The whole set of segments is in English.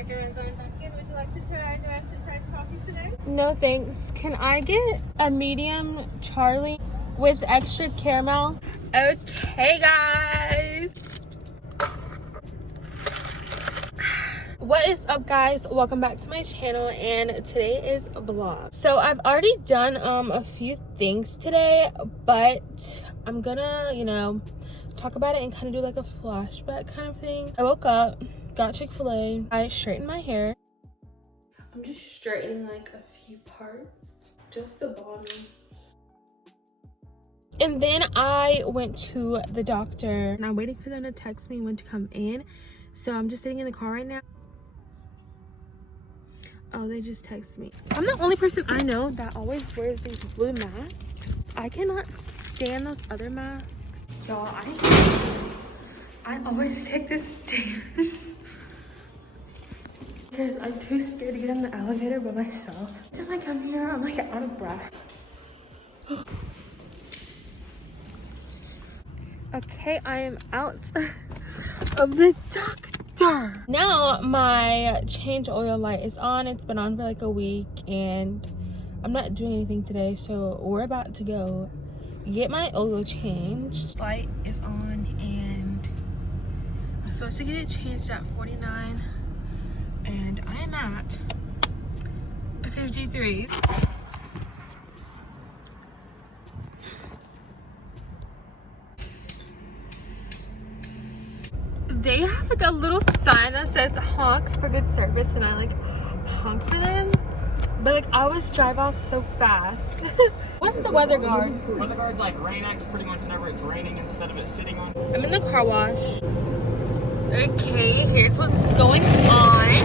Would you like to try our direction fried coffee today? No thanks. Can I get a medium Charlie with extra caramel? Okay guys. What is up guys? Welcome back to my channel, and today is a vlog. So I've already done a few things today, but I'm gonna, talk about it and kind of do like a flashback kind of thing. I woke up, got Chick-fil-A, I straightened my hair. I'm just straightening like a few parts, just the bottom. And then I went to the doctor and I'm waiting for them to text me when to come in. So I'm just sitting in the car right now. Oh, they just texted me. I'm the only person I know that always wears these blue masks. I cannot stand those other masks. Y'all, I always take the stairs because I'm too scared to get in the elevator by myself. Every time I come here, I'm like out of breath. Okay, I am out of the doctor. Now my change oil light is on. It's been on for like a week and I'm not doing anything today, so we're about to go get my oil changed. Light is on and I'm supposed to get it changed at 49 and I am at 53. They have like a little sign that says honk for good service, and I like honk for them, but like I always drive off so fast. What's the weather guard? Weather guard's like rain X pretty much whenever it's raining instead of it sitting on. I'm in the car wash. Okay, here's what's going on.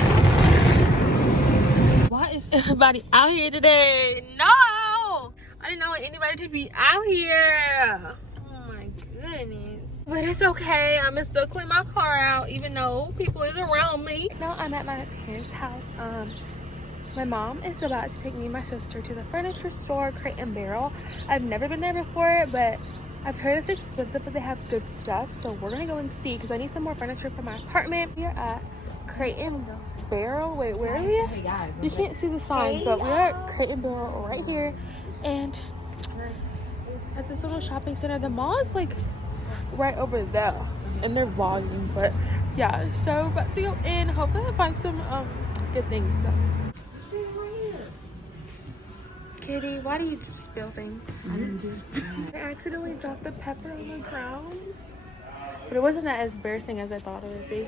Why is everybody out here today? No! I didn't know anybody to be out here. Oh my goodness. But it's okay. I'm gonna still clean my car out even though people is around me. Now I'm at my parents' house. My mom is about to take me and my sister to the furniture store, Crate and Barrel. I've never been there before, but I've heard it's expensive, but they have good stuff. So we're gonna go and see because I need some more furniture for my apartment. We are at Crate and Barrel. Wait, where are we at? You can't see the sign, but we are at Crate and Barrel right here. And at this little shopping center, the mall is like right over there in their volume. But yeah, so about to go in. Hopefully I find some good things. So. Kitty, why do you spill things? I didn't do it. I accidentally dropped the pepper on the ground. But it wasn't that as embarrassing as I thought it would be.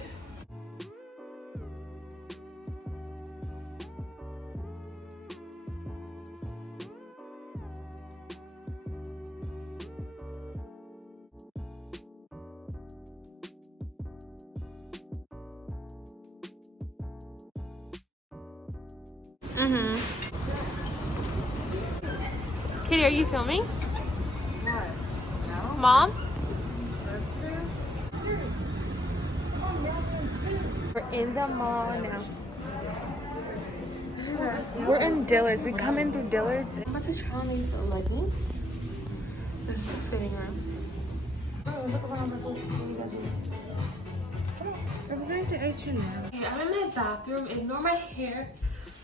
Kitty, are you filming? What? No? Mom? We're in the mall now. We're in Dillard's. We come in through Dillard's. I'm about to try on these leggings. This is the fitting room. Oh, look around the whole We're going to H&M. I'm in my bathroom. Ignore my hair.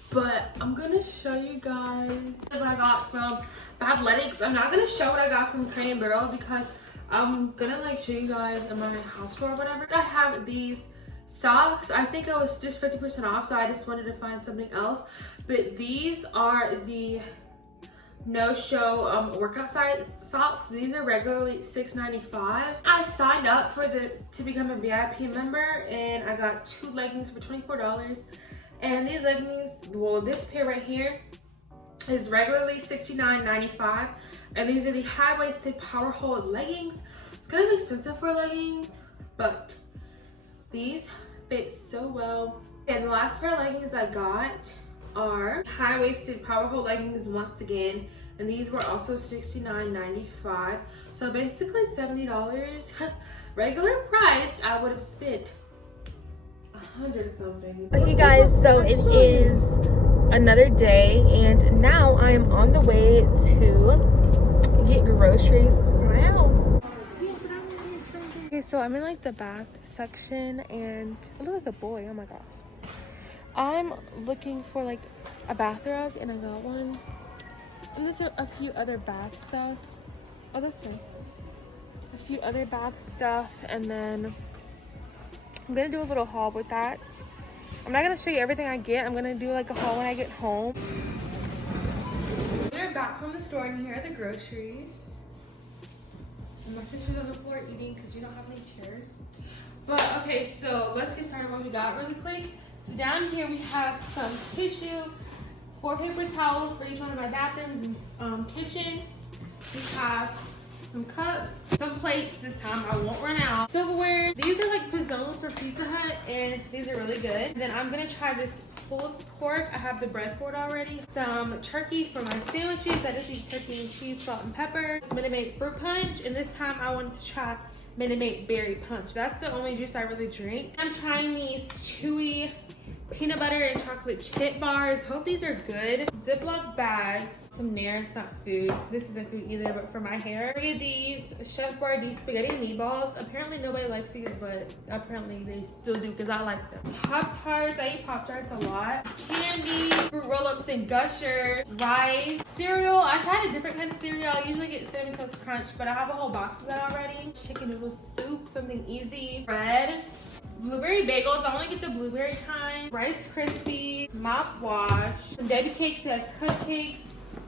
But I'm gonna show you guys what I got from Fabletics. I'm not gonna show what I got from Crate and Barrel because I'm gonna like show you guys in my house tour or whatever. I have these socks. I think it was just 50% off, so I just wanted to find something else. But these are the no-show workout size socks. These are regularly $6.95. I signed up to become a VIP member, and I got 2 leggings for $24. And these leggings, well, this pair right here is regularly $69.95. And these are the high-waisted power hold leggings. It's gonna be expensive for leggings, but these fit so well. And the last pair of leggings I got are high-waisted power hold leggings once again. And these were also $69.95. So basically $70. Regular price, I would have spent 100 something. Okay guys, so it is another day and now I am on the way to get groceries for my house. Okay, so I'm in like the bath section and I look like a boy, oh my gosh. I'm looking for like a bath rug and I got one. And there's a few other bath stuff. Oh, that's nice. A few other bath stuff, and then I'm gonna do a little haul with that. I'm not gonna show you everything I get. I'm gonna do like a haul when I get home. We're back from the store and here are the groceries. And my sister's on the floor eating because we don't have any chairs. But okay, so let's get started with what we got really quick. So down here we have some tissue, 4 paper towels for each one of my bathrooms and kitchen. We have some cups, some plates this time, I won't run out. Silverware, these are like pizzones for Pizza Hut and these are really good. Then I'm gonna try this pulled pork. I have the bread for it already. Some turkey for my sandwiches. I just eat turkey and cheese, salt and pepper. Some Minute Maid fruit punch, and this time I wanted to try Minute Maid berry punch. That's the only juice I really drink. I'm trying these chewy peanut butter and chocolate chip bars. Hope these are good. Ziploc bags, some Nair, it's not food. This isn't food either, but for my hair. 3 of these Chef Boyardee spaghetti meatballs. Apparently nobody likes these, but apparently they still do because I like them. Pop-Tarts, I eat Pop-Tarts a lot. Candy, fruit roll-ups and Gusher, rice, cereal. I tried a different kind of cereal. I usually get Cinnamon Toast Crunch, but I have a whole box of that already. Chicken noodle soup, something easy. Bread. Blueberry bagels, I only get the blueberry kind. Rice Krispies, mouthwash, some baby cakes, like cupcakes,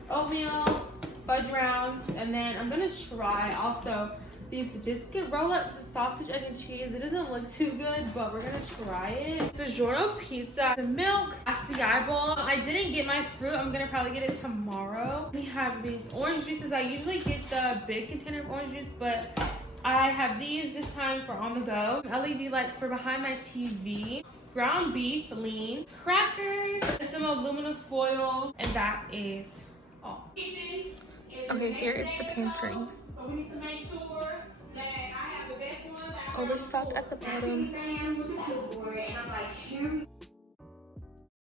oatmeal, fudge rounds, and then I'm gonna try also these biscuit roll-ups, sausage, egg, and cheese. It doesn't look too good, but we're gonna try it. DiGiorno pizza, the milk, acai bowl. I didn't get my fruit. I'm gonna probably get it tomorrow. We have these orange juices. I usually get the big container of orange juice, but I have these this time for on the go. LED lights for behind my TV. Ground beef, lean. Crackers, and some aluminum foil. And that is all. Okay, here is the pantry. All the stock at the bottom.